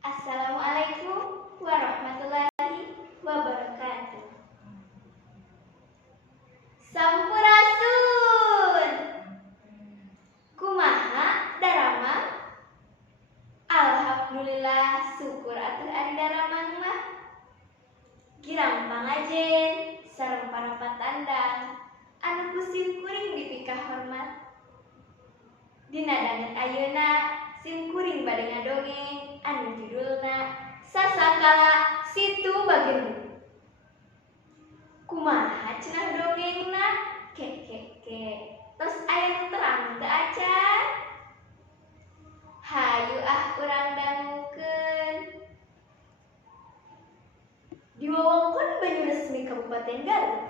Assalamualaikum warahmatullahi wabarakatuh. Sampurasun. Kumaha darama? Alhamdulillah syukur atuh ari daramang mah. Girang pangajen sareng para patandang anu kusim kuring dipikah hormat. Dina danget ayeuna sim kuring bade ngadongeng anu judulna Sasakala Situ Bagendit. Kumaha cenah dongengna? Tos aya nu terang teu acan? Hayu urang dangukeun. Di wewengkon Banyuresmi Kabupaten Garut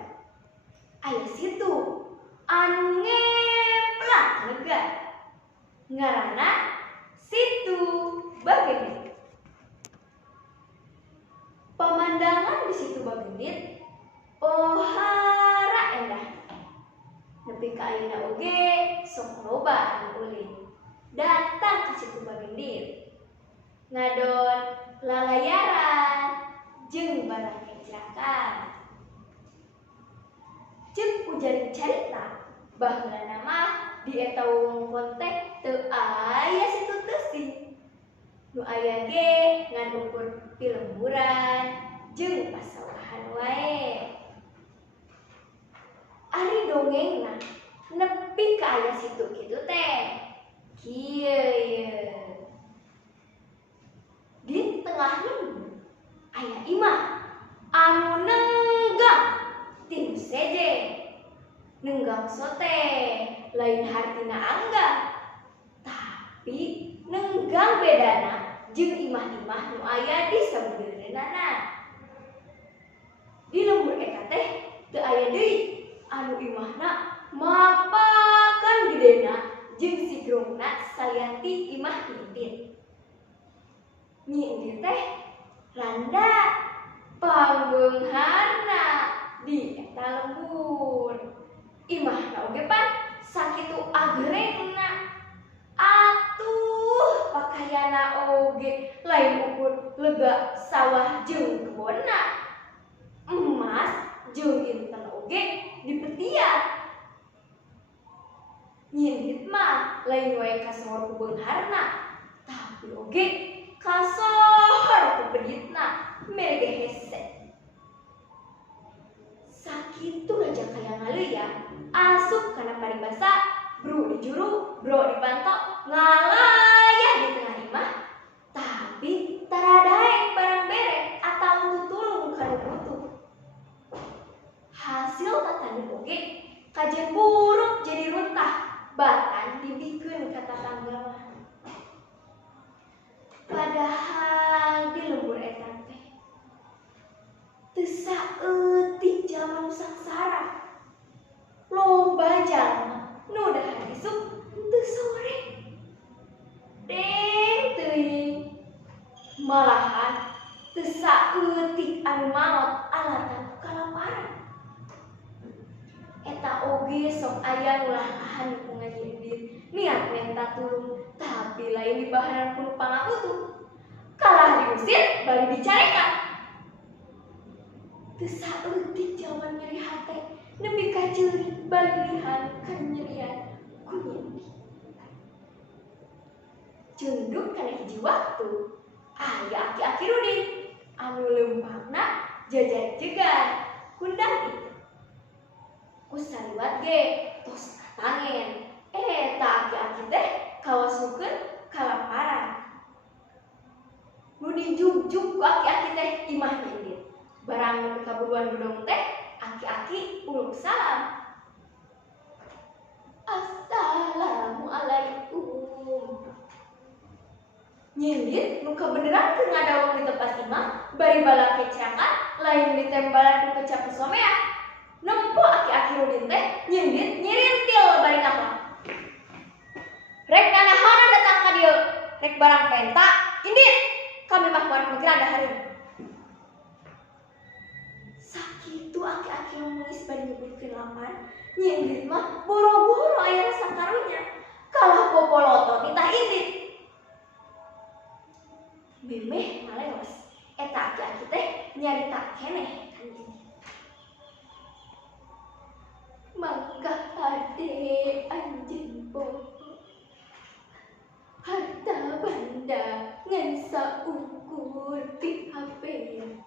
aya situ anu ngeplak lega. Ngaranna Situ Bagendit. Pemandangan di Situ Bagendit ohara endah. Nepi ka ayeuna oge sok loba anu ulin datang ke Situ Bagendit. Ngadon lalayaran jeung balakecrakan. Ceuk ujar carita baheula mah di eta wewengkon teh teu aya situ teuing. Nu aya ge ngan ukur pilemburan jeung pasawahan wae. Ari dongengna nepi ka aya situ kitu teh. Kieu di tengah lembur aya imah anu nenggang tinu seje. Nenggang sote lain hartina angga, tapi nenggang bedana jeung imah-imah nu aya di sabeureunana. Di lembur eta teh teu aya deui anu imahna mapakan gedena jeung sigrongna salianti imah titit. Nyi ieu teh randa pangbeungharna di eta lembur. Imahna oge pan sakitu agrengna. Atuh pakaiana oge lain ukur lega sawah jeung kebonna. Emas jeung inten oge dipetian. Nyindit mah lain wae kasohor ku beungharna, tapi oge kasohor ku peditna merege hese. Sakitu aja kaya ngaleuya asup kana paribasa, bro di juru, bro di pantok, ngalayah di tengah imah, tapi taradaeng barang bere atau tutulung kana butuh. Hasil tatani oge kajen buruk jadi runtah, batan dibikeun ka tatangga mah. Padahal di lembur eta teh teu saeutik jalma nu sangsara. Loba jalma nu dahar isuk teu sore. Deng teuing. Malahan teu saeutik anu maot alatan kalaparan. Eta oge sok aya nu lalahan ku nganyindit niat menta tulung, tapi lain dibaharan ku pangaputuh. Kalah diusir bari dicarekan. Teu saeutik jalma nyeri hate nepi ka ceurit balilihan kanyerian ku nyindit. Ceunduk kana hiji waktu aya aki-aki Rudin anu leumpangna jajar jegan kundang itu. Ku saliwat ge tos katangen. Eta aki-aki teh kawasukeun kalaparan. Nu dijugjug ku aki-aki teh imah nyindit. Barang nepi kaburuan gedong teh aki-aki uluk salam. Assalamualaikum. Nyindit nu kabeneran keur ngadawong di tempat imah bari balakecrakan lain ditembalan ku kecap somea. Nempo aki-aki Rudin teh nyindit nyirintil bari ngapa. Rek nanahauna datang ka dieu? Rek barang penta, indit. Kami mah kuarek mikiran dahareun. Sakitu aki-aki ngemis bari nyebutkeun lapan, nyindit mah boro-boro aya rasa karunya. Kalah popolotot titah indit. memeh maleos. Eta aki-aki teh nyarita keneh anjeun. Mangka ade anjeun poho, harta banda ngan saukur ti hapean.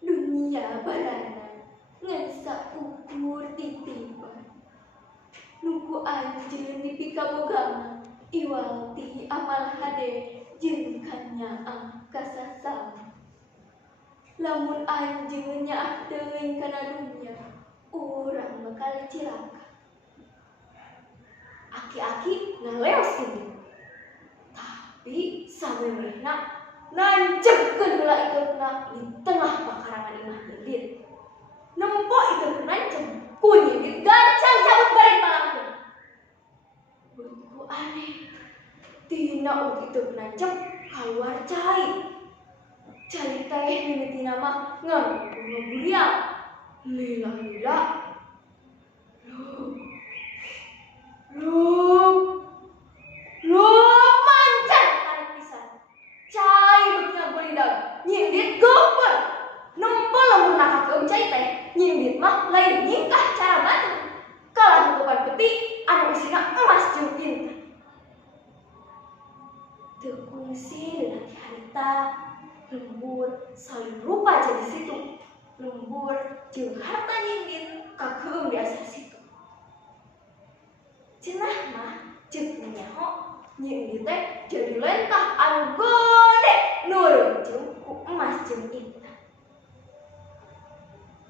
Dunia barana ngan saukur titipan. Nuku anjeun nepi ka boga iwal ti amal hade jeung kanyaang kasasama. Lamun anjeun nyaah teuing kana dunya, urang bakal cilaka. Aki-aki ngaleos kitu. Tapi samemehna nancepkeun heula ikeutna di tengah pakarangan imah Nyindit. Nempo ikeut nancep ku Nyindit gancang cabut bari palangkeun. Begitu aneh. Tina ikeut nancep kaluar cai. Cai teh mimitina mah nganu ngaburiang. Lila-lila. Loh, mancan tarik pisan. Cai beuki ngagolidag. Nyindit gombal. Nempel lamun nakakeun cai teh, Nyindit mah lain nyingkah cara batu. Kalah hukuman peti anu isina emas jeung intan. Teu kungsi deunang ti harita, lembur saling rupa jadi situ. Lembur jeung harta Nyindit kakeum di asa situ. Cenah mah ceuk nyaho Nyindit teh jadi lentah anu gede nurun jeung ku emas jeung intan.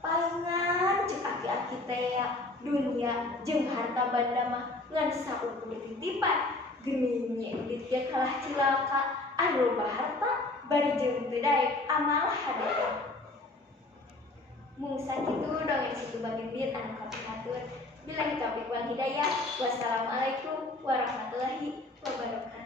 Palingan ceuk aki-aki teh dunia jeung harta banda mah ngan saukur titipan. Geuning Nyindit ge kalah cilaka anu loba harta bari jeung teu daek amal hade. Mung sakitu dongeng si Tuba Gendit anu kapitatur. Billahi taufiq wal hidayah. Wassalamualaikum warahmatullahi wabarakatuh.